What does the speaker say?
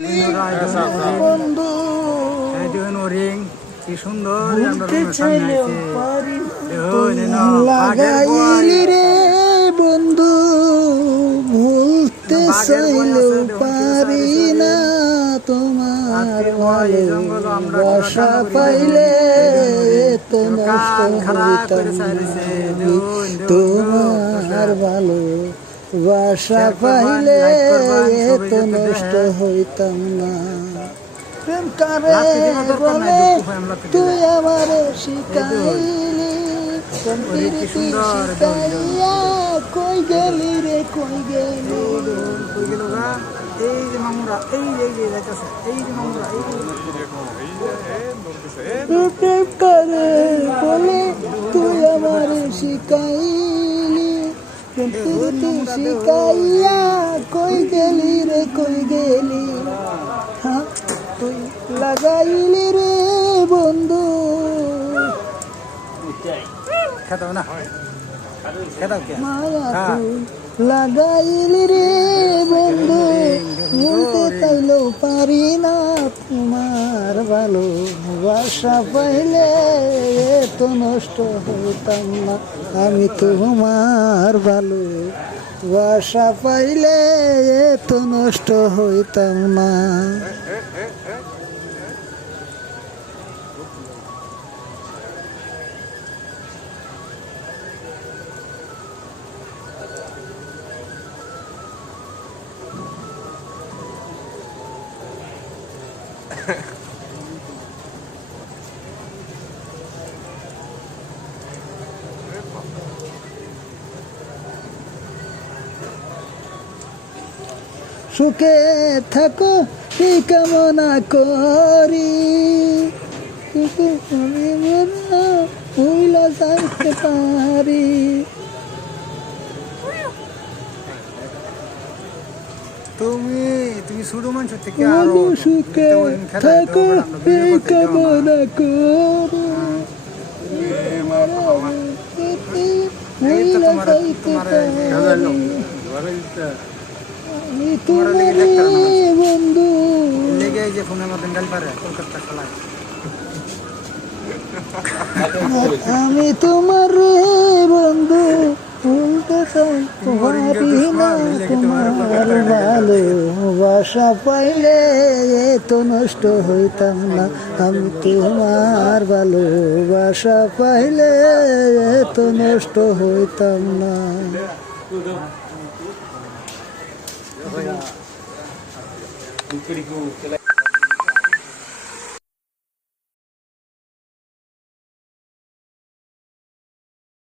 বন্ধু কি সুন্দর লাগাইলি রে বন্ধু, ভুলতে চাইলেও পারি না তোমার ভালোবাসা পাইলে এত নষ্ট হইতাম না। তোমার ভালোবাসা পাইলে এত নষ্ট হইতাম না। প্রেম কারে বলে তুই আমারে শিখাইলি, শিখাইয়া কই গেলি রে কই গেলি। এই যে মামুরা এই যে যাইতেছে, এই যে মামুরা প্রেম কারে বলে তুই আমারে শিখাইলি, প্রীতি শিখাইয়া কই গেলি রে কই গেলি। হ্যাঁ তুই লাগাইলি রে বন্ধু, মায়া তুই লাগাইলি রে বন্ধু, ভুলতে চাইলেও পারি না তোমার ভালোবাসা পাইলে এত নষ্ট হইতাম না। আমি তোমার ভালোবাসা পাইলে এত নষ্ট হইতাম না। সুখে থাকো এই কামনা করি, ভুলা যাইতে পারি। তুমি শুধু মানুষ থেকে আরো সুখে থাকো এই কামনা করি, ভুলা যাইতে পারি। বন্ধু লেগে যে ফোনের মধ্যে গাল পারে কলকাতা খেলায়। আমি তোমার বন্ধু ভুলতে চাই পারি না, তোমার ভালোবাসা পাইলে এত নষ্ট হইতাম না। আমি তোমার ভালোবাসা পাইলে এত নষ্ট হইতাম না।